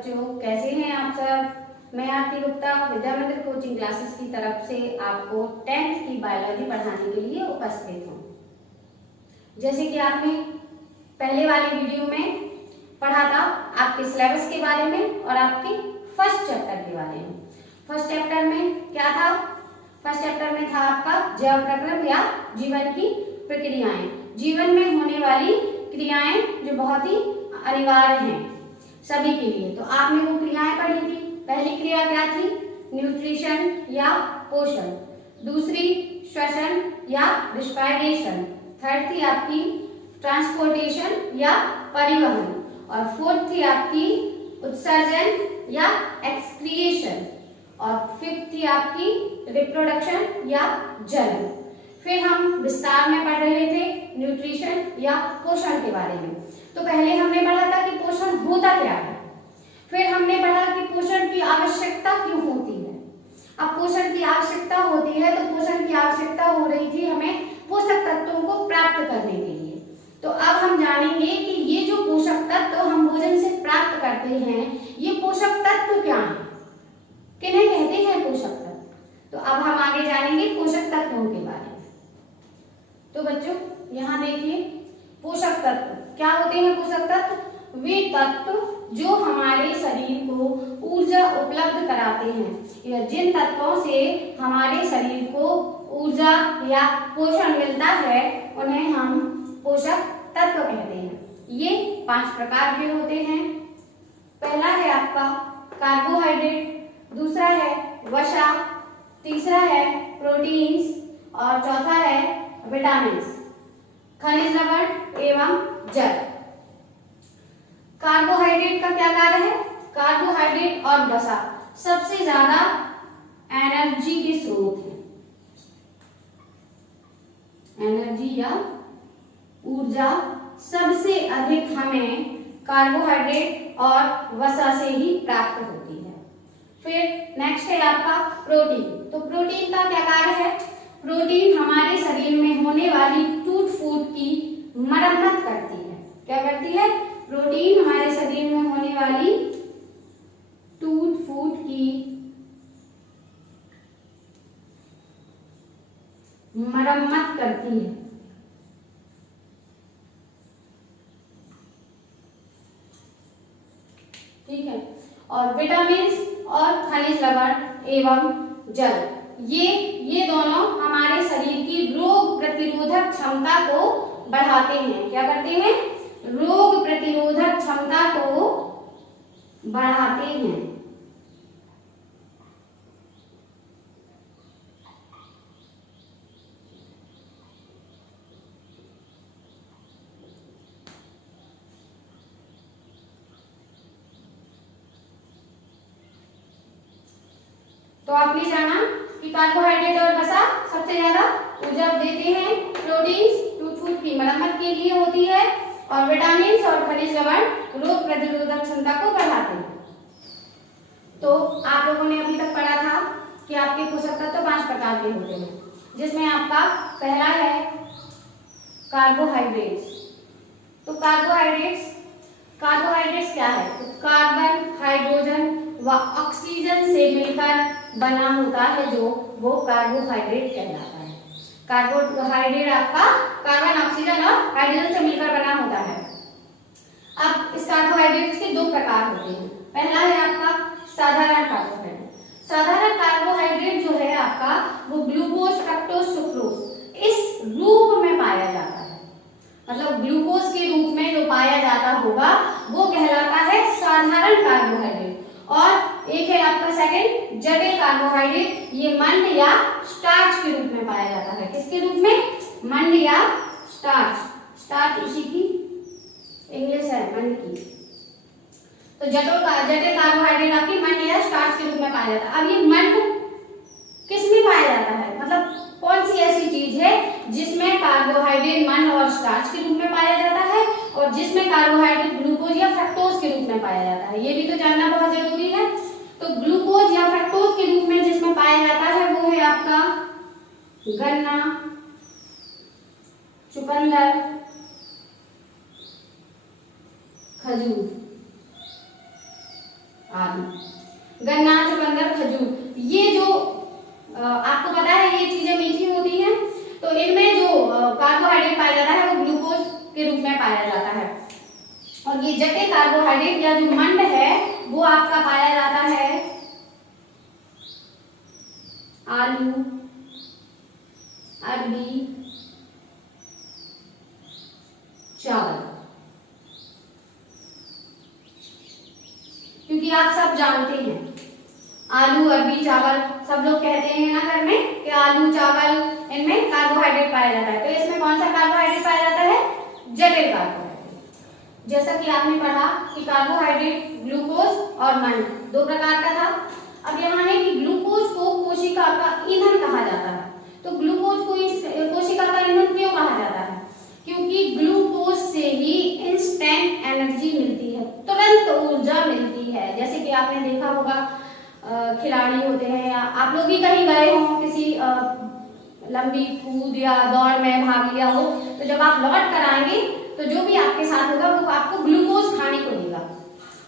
बच्चों, कैसे हैं आप सब। मैं आरती गुप्ता विद्या मंदिर कोचिंग क्लासेस की तरफ से आपको 10th की बायोलॉजी पढ़ाने के लिए उपस्थित हूँ। जैसे कि आपने पहले वाले वीडियो में पढ़ा था आपके सिलेबस के बारे में और आपके फर्स्ट चैप्टर के बारे में। फर्स्ट चैप्टर में क्या था? फर्स्ट चैप्टर में था आपका जैव प्रक्रम या जीवन की प्रक्रियाएं, जीवन में होने वाली क्रियाएं जो बहुत ही अनिवार्य हैं सभी के लिए। तो आपने वो क्रियाएं पढ़ी थी। पहली क्रिया क्या थी? न्यूट्रिशन या पोषण। दूसरी श्वसन या रिस्पायरेशन। थर्ड थी आपकी ट्रांसपोर्टेशन या परिवहन। और फोर्थ थी आपकी उत्सर्जन या एक्सक्रिएशन। और फिफ्थ थी आपकी रिप्रोडक्शन या जन्म। फिर हम विस्तार में पढ़ रहे थे न्यूट्रिशन या पोषण के बारे में। तो पहले हमने पढ़ा था कि पोषण होता क्या है, फिर हमने पढ़ा कि पोषण की आवश्यकता क्यों होती है। अब पोषण की आवश्यकता होती है तो पोषण की आवश्यकता हो रही थी हमें पोषक तत्वों को प्राप्त करने के लिए। तो अब हम जानेंगे कि ये जो पोषक तत्व हम भोजन से प्राप्त करते हैं, ये पोषक तत्व क्या है, किन्हें कहते हैं पोषक तत्व। तो अब हम आगे जानेंगे पोषक तत्वों के बारे में। तो बच्चों यहाँ देखिए, पोषक तत्व क्या होते हैं? पोषक तत्व वे तत्व जो हमारे शरीर को ऊर्जा उपलब्ध कराते हैं, या जिन तत्वों से हमारे शरीर को ऊर्जा या पोषण मिलता है उन्हें हम पोषक तत्व कहते हैं। ये 5 प्रकार के होते हैं। पहला है आपका कार्बोहाइड्रेट, दूसरा है वसा, तीसरा है प्रोटीन्स और चौथा है विटामिन्स, खनिज लवण एवं जल। कार्बोहाइड्रेट का क्या कार्य है? कार्बोहाइड्रेट और वसा सबसे ज्यादा एनर्जी के स्रोत हैं। एनर्जी या ऊर्जा सबसे अधिक हमें कार्बोहाइड्रेट और वसा से ही प्राप्त होती है। फिर नेक्स्ट है आपका प्रोटीन। तो प्रोटीन का क्या कार्य है? प्रोटीन हमारे शरीर में होने वाली टूट फूट की मरम्मत करती है। क्या करती है? प्रोटीन हमारे शरीर में होने वाली टूट फूट की मरम्मत करती है। ठीक है। और विटामिन्स और खनिज लवण एवं जल, ये दोनों हमारे शरीर की रोग प्रतिरोधक क्षमता को बढ़ाते हैं। क्या करते हैं? रोग प्रतिरोधक क्षमता को बढ़ाते हैं। तो आपने जाना कि कार्बोहाइड्रेट और वसा सबसे ज्यादा ऊर्जा देते हैं, प्रोटीन्स टूट फूट की मरम्मत के लिए होती है, और विटामिन्स और खनिज लवण रोग प्रतिरोधक क्षमता को बढ़ाते हैं। तो आप लोगों ने अभी तक पढ़ा था कि आपके पोषक तत्व 5 प्रकार के होते हैं, जिसमें आपका पहला है कार्बोहाइड्रेट्स। तो कार्बोहाइड्रेट्स क्या है? तो कार्बन, हाइड्रोजन व ऑक्सीजन से मिलकर बना होता है जो वो कार्बोहाइड्रेट कहलाता है। कार्बोहाइड्रेट आपका कार्बन, ऑक्सीजन और हाइड्रोजन से मिलकर बना होता है। अब इस कार्बोहाइड्रेट्स के 2 प्रकार होते हैं। पहला है आपका साधारण कार्बोहाइड्रेट। साधारण कार्बोहाइड्रेट जो है आपका वो ग्लूकोज, फ्रक्टोज, सुक्रोज इस रूप में पाया जाता है। मतलब ग्लूकोज के रूप में जो पाया जाता होगा वो कहलाता है साधारण कार्बोहाइड्रेट। और एक है आपका सेकंड जटिल कार्बोहाइड्रेट, ये मंड या स्टार्च के रूप में पाया जाता है। किसके रूप में? मंड या स्टार्च। स्टार्च इसी की इंग्लिश है, मंड की। तो जटिल कार्बोहाइड्रेट आपकी मंड या स्टार्च के रूप में पाया जाता है। अब ये मंड किस में पाया जाता है? मतलब कौन सी ऐसी चीज है जिसमें कार्बोहाइड्रेट मंड और स्टार्च के रूप में पाया जाता है और जिसमें कार्बोहाइड्रेट ग्लूकोज या फ्रक्टोज के रूप में पाया जाता है? ये भी तो जानना बहुत जरूरी है। तो ग्लूकोज या फ्रक्टोज के रूप में जिसमें पाया जाता है वो है आपका गन्ना, चुकंदर, खजूर। आदि। गन्ना, चुकंदर, खजूर, ये जो आपको पता है ये चीजें मीठी होती हैं, तो इनमें जो कार्बोहाइड्रेट पाया जाता है वो ग्लूकोज के रूप में पाया जाता है। और ये जटिल कार्बोहाइड्रेट या जो मंड है वो आपका पाया जाता है आलू, अरबी, चावल। क्योंकि आप सब जानते हैं आलू, अरबी, चावल, सब लोग कहते हैं ना घर में कि आलू, चावल, इनमें कार्बोहाइड्रेट पाया जाता है। तो इसमें कौन सा कार्बोहाइड्रेट पाया जाता है? जटिल कार्बोहाइड्रेट। जैसा कि आपने पढ़ा कि कार्बोहाइड्रेट ग्लूकोज और मंड दो प्रकार का था। अब यहाँ है कि ग्लूकोज को कोशिका का ईंधन कहा जाता है। तो ग्लूकोज को कोशिका का ईंधन क्यों कहा जाता है? क्योंकि ग्लूकोज से ही इंस्टेंट एनर्जी मिलती है, तुरंत ऊर्जा मिलती है। जैसे कि आपने देखा होगा खिलाड़ी होते हैं या आप लोग भी कहीं गए हो किसी लंबी कूद या दौड़ में भाग लिया हो, तो जब आप लौट कर आएंगे तो जो भी आपके साथ होगा वो आपको ग्लूकोज खाने को देगा।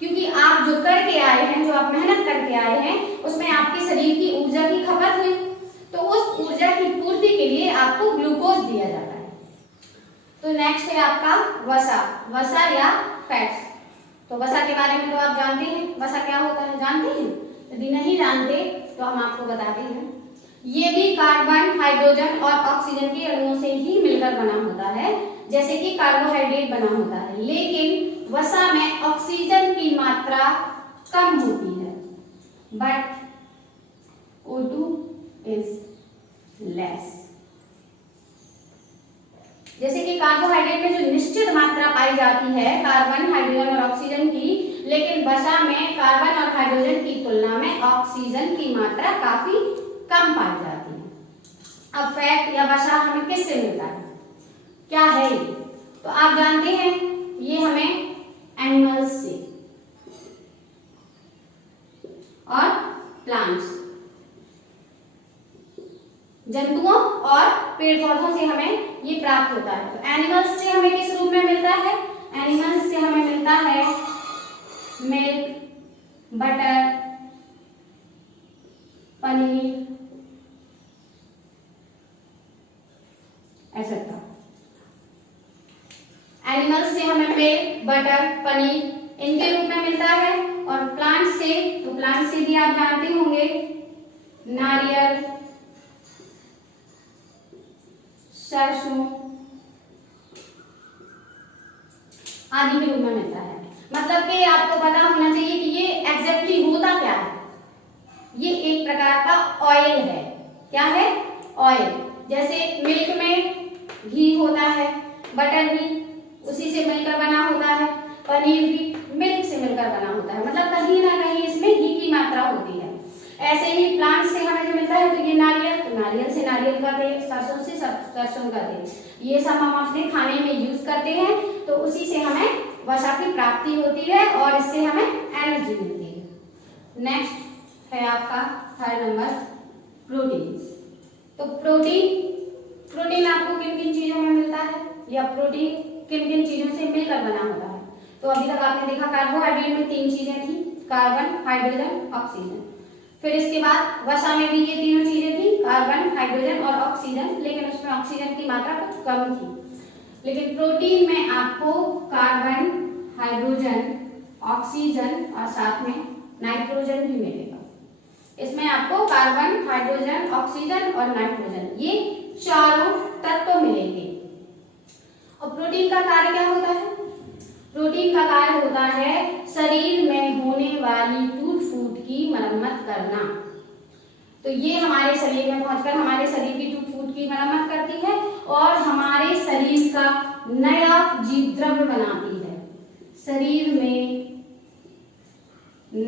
क्योंकि आप जो करके आए हैं, जो आप मेहनत करके आए हैं, उसमें आपके शरीर की ऊर्जा की खपत हुई, तो उस ऊर्जा की पूर्ति के लिए आपको ग्लूकोज दिया जाता है। तो नेक्स्ट है आपका वसा, वसा या फैट्स। तो वसा के बारे में तो आप जानते हैं, वसा क्या होता है जानते हैं? यदि नहीं जानते तो हम आपको बताते हैं। ये भी कार्बन, हाइड्रोजन और ऑक्सीजन के अणुओं से ही मिलकर बना होता है, जैसे कि कार्बोहाइड्रेट बना होता है। लेकिन वसा में ऑक्सीजन की मात्रा कम होती है, बट O2 इज लेस। जैसे कि कार्बोहाइड्रेट में जो निश्चित मात्रा पाई जाती है कार्बन, हाइड्रोजन और ऑक्सीजन की, लेकिन वसा में कार्बन और हाइड्रोजन की तुलना में ऑक्सीजन की मात्रा काफी कम पाई जाती है। अब फैट या वसा हमें किससे मिलता है, क्या है ये? तो आप जानते हैं ये हमें एनिमल्स से और प्लांट्स, जंतुओं और पेड़ पौधों से हमें ये प्राप्त होता है। तो एनिमल्स से हमें किस रूप में मिलता है? एनिमल्स से हमें मिलता है milk, butter, paneer, etcetera. Animals से हमें मिल्क, बटर, पनीर इनके रूप में मिलता है। और प्लांट से, तो प्लांट से भी आप जानते होंगे नारियल, सरसों आदि के रूप में मिलता है। मतलब कि आपको पता होना चाहिए कि ये एग्जैक्टली होता क्या है। ये एक प्रकार का ऑयल है। क्या है? ऑयल। जैसे मिल्क में घी होता है, बटर भी उसी से मिलकर बना होता है, पनीर भी मिल्क से मिलकर बना होता है। मतलब कहीं ना कहीं इसमें घी की मात्रा होती है। ऐसे ही प्लांट से हमें जो मिलता है, तो ये नारियल, तो नारियल से नारियल का तेल, सरसों से सरसों का तेल, ये सब हम अपने खाने में यूज करते हैं। तो उसी से हमें वसा की प्राप्ति होती है और इससे हमें एनर्जी मिलती है। नेक्स्ट है आपका थर्ड नंबर प्रोटीन। तो प्रोटीन आपको किन किन चीजों में मिलता है या प्रोटीन किन किन चीजों से मिलकर बना होता है? तो अभी तक आपने देखा कार्बोहाइड्रेट में 3 चीजें थी, कार्बन, हाइड्रोजन, ऑक्सीजन। फिर इसके बाद वसा में भी ये तीनों चीजें थी, कार्बन, हाइड्रोजन और ऑक्सीजन, लेकिन उसमें ऑक्सीजन की मात्रा कुछ कम थी। लेकिन प्रोटीन में आपको कार्बन, हाइड्रोजन, ऑक्सीजन और साथ में नाइट्रोजन भी मिलेगा। इसमें आपको कार्बन, हाइड्रोजन, ऑक्सीजन और नाइट्रोजन ये चारों तत्व मिलेंगे। और प्रोटीन का कार्य क्या होता है? प्रोटीन का कार्य होता है शरीर में होने वाली टूट फूट की मरम्मत करना। तो ये हमारे शरीर में पहुंचकर हमारे शरीर की टूट फूट की मरम्मत करती है और हमारे शरीर का नया जीव द्रव्य बनाती है। शरीर में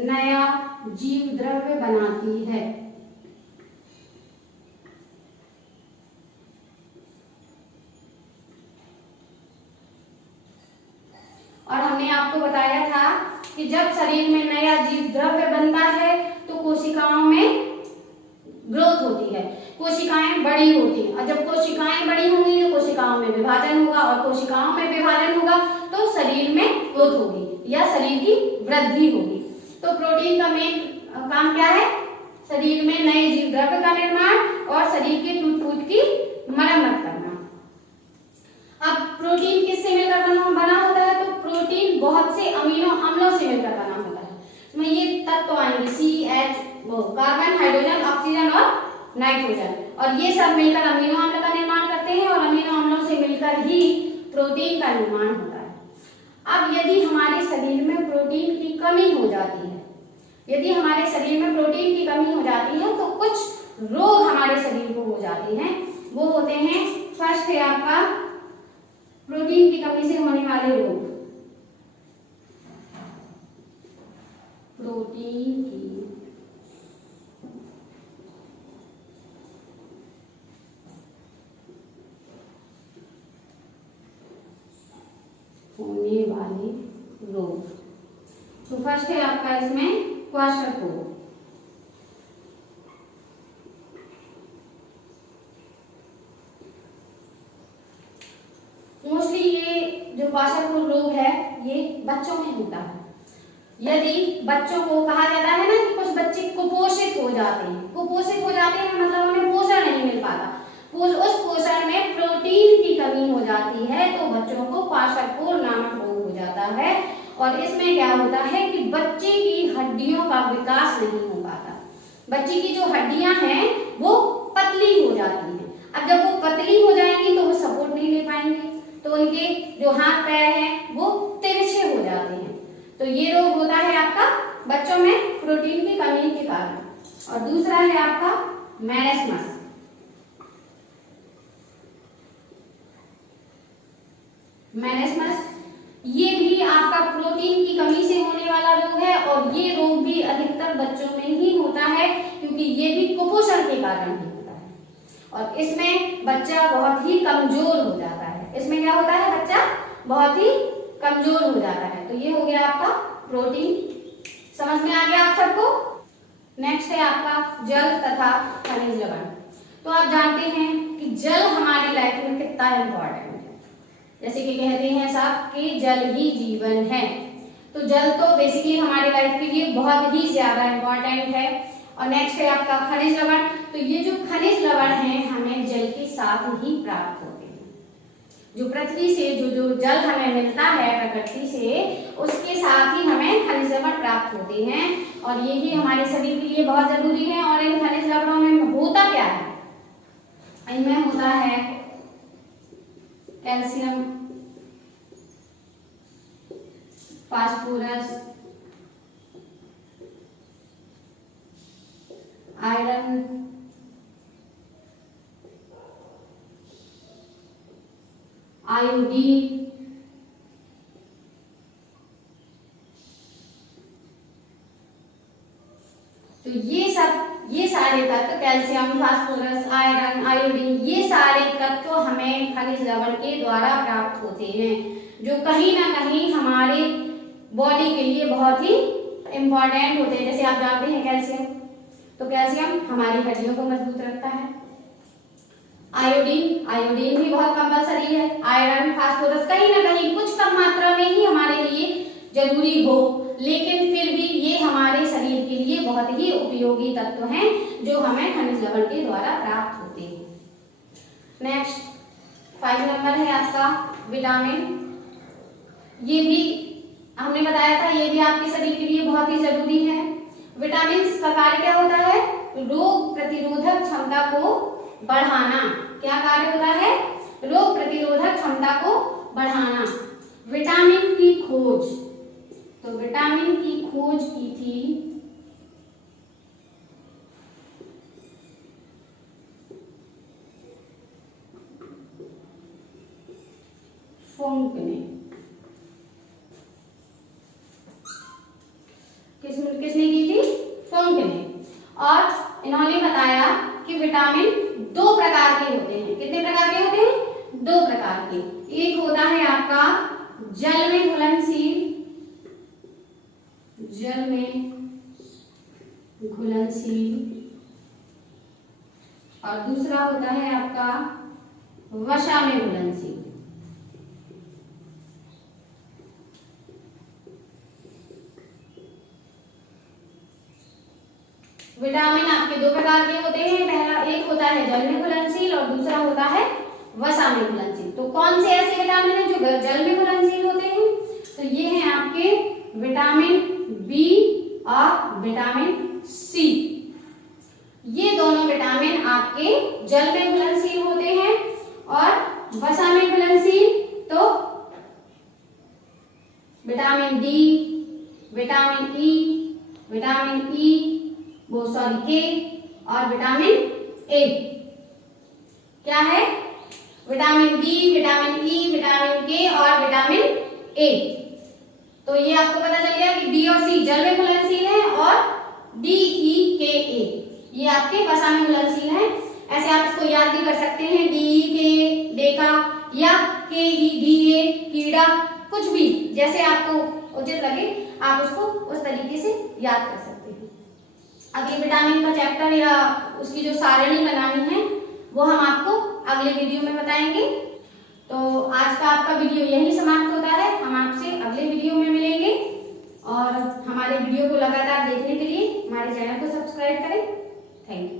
नया जीव द्रव्य बनाती है। और हमने आपको बताया था कि जब शरीर में नया जीव द्रव्य बनता है तो कोशिकाओं में ग्रोथ होती है, कोशिकाएं बड़ी होती हैं। और जब कोशिकाएं बड़ी होंगी तो कोशिकाओं में विभाजन होगा और कोशिकाओं में विभाजन होगा तो शरीर में ग्रोथ होगी या शरीर की वृद्धि होगी। तो प्रोटीन का मेन काम क्या है? शरीर में नए जीव द्रव्य का निर्माण और शरीर के टूट फूट की मरम्मत करना। अब प्रोटीन किससे मिलकर बना होता है? तो प्रोटीन बहुत से अमीनो अम्लों से मिलकर बना होता है। इसमें ये तत्व आएंगे CH, कार्बन, हाइड्रोजन, ऑक्सीजन और नाइट्रोजन, और ये सब मिलकर अमीनो अम्ल का निर्माण करते हैं और अमीनो अम्लों से मिलकर ही प्रोटीन का निर्माण होता है। अब यदि हमारे शरीर में प्रोटीन की कमी हो जाती है, यदि हमारे शरीर में प्रोटीन की कमी हो जाती है तो कुछ रोग हमारे शरीर को हो जाते हैं। वो होते हैं, फर्स्ट है आपका प्रोटीन की कमी से होने वाले रोग। प्रोटीन की होने वाले रोग। तो फर्स्ट है आपका इसमें क्वाशरकोर। मोस्टली ये जो क्वाशरकोर रोग है ये बच्चों में होता है। यदि बच्चों को कहा जाता है ना कि कुछ बच्चे कुपोषित हो जाते हैं, कुपोषित हो जाते हैं मतलब उन्हें पोषण नहीं मिल पाता, उस पोषण में प्रोटीन की कमी हो जाती है तो बच्चों को क्वाशरकोर नामक रोग हो जाता है। और इसमें क्या होता है कि बच्चे की हड्डियों का विकास नहीं हो पाता, बच्चे की जो हड्डियां हैं वो पतली हो जाती हैं। अब जब वो पतली हो जाएंगी तो वो सपोर्ट नहीं ले पाएंगे, तो उनके जो हाथ पैर हैं वो तिरछे हो जाते हैं। तो ये रोग होता है आपका बच्चों में प्रोटीन की कमी के कारण। और दूसरा है आपका मैरेस्मस। मैरेस्मस ये भी आपका प्रोटीन की कमी से होने वाला रोग है और ये रोग भी अधिकतर बच्चों में ही होता है क्योंकि ये भी कुपोषण के कारण ही होता है। और इसमें बच्चा बहुत ही कमजोर हो जाता है। इसमें क्या होता है? बच्चा बहुत ही कमजोर हो जाता है। तो ये हो गया आपका प्रोटीन। समझ में आ गया आप सबको? नेक्स्ट है आपका जल तथा खनिज लवण। तो आप जानते हैं कि जल हमारी लाइफ में कितना इम्पोर्टेंट है। जैसे कि कहते हैं सब कि जल ही जीवन है, तो जल तो बेसिकली हमारी लाइफ के लिए बहुत ही ज्यादा इम्पोर्टेंट है। और नेक्स्ट है आपका खनिज लवण। तो ये जो खनिज लवण है हमें जल के साथ ही प्राप्त होते हैं। जो पृथ्वी से जो जल हमें मिलता है प्रकृति से, उसके साथ ही हमें खनिज लवण प्राप्त होते हैं और ये ही हमारे शरीर के लिए बहुत जरूरी है। और इन खनिज लवणों में होता क्या है? इनमें होता है कैल्शियम, फास्फोरस, आयरन, आयोडीन, तो ये सारे तत्व कैल्शियम, फास्फोरस, आयरन, आयोडीन, ये सारे तत्व हमें खनिज लवण के द्वारा प्राप्त होते हैं, जो कहीं ना कहीं हमारे बॉडी के लिए बहुत ही इंपॉर्टेंट होते हैं। जैसे आप जानते हैं कैल्शियम, तो कैल्शियम हमारी हड्डियों को मजबूत रखता है। आयोडीन भी बहुत कंपलसरी है। आयरन, फास्फोरस कहीं ना कहीं कुछ कम मात्रा में ही हमारे लिए जरूरी हो, लेकिन फिर भी ये हमारे शरीर के लिए बहुत ही उपयोगी तत्व हैं जो हमें खनिज लवण के द्वारा प्राप्त होते हैं। नेक्स्ट 5 नंबर है आपका विटामिन। ये भी हमने बताया था, ये भी आपके शरीर के लिए बहुत ही जरूरी है। विटामिन का कार्य क्या होता है? रोग प्रतिरोधक क्षमता को बढ़ाना। क्या कार्य होता है? रोग प्रतिरोधक क्षमता को बढ़ाना। विटामिन की खोज, तो विटामिन की खोज की थी फोंक ने। किसने की थी? फोंक ने। और इन्होंने बताया कि विटामिन 2 प्रकार के होते हैं। कितने प्रकार के होते हैं? 2 प्रकार के। एक होता है आपका जल में घुलनशील, जल में घुलनशील, और दूसरा होता है आपका वसा में घुलनशील। विटामिन आपके दो प्रकार के होते हैं, पहला एक होता है जल में घुलनशील और दूसरा होता है वसा में घुलनशील। तो कौन से ऐसे विटामिन हैं जो जल में घुलनशील होते हैं? तो ये हैं आपके विटामिन बी और विटामिन सी। ये दोनों विटामिन आपके जल में घुलनशील होते हैं और वसा में घुलनशील तो vitamin D, vitamin E, vitamin के और विटामिन ए। क्या है? Vitamin D, vitamin E, vitamin के और विटामिन ए। तो ये आपको पता चल गया कि डी और सी जल में घुलनशील है और डी, ई, के, ए ये आपके वसा में घुलनशील है। ऐसे आप इसको याद भी कर सकते हैं, डी, ई, के, डेका या के, ई, डी, ए, कीड़ा, कुछ भी जैसे आपको उचित लगे आप उसको उस तरीके से याद कर सकते हैं। अगले विटामिन का चैप्टर या उसकी जो सारणी बनानी है वो हम आपको अगले वीडियो में बताएंगे। तो आज का आपका वीडियो यही समाप्त होता है। हम आपसे अगले वीडियो में मिलेंगे और हमारे वीडियो को लगातार देखने के लिए हमारे चैनल को सब्सक्राइब करें। Thank you.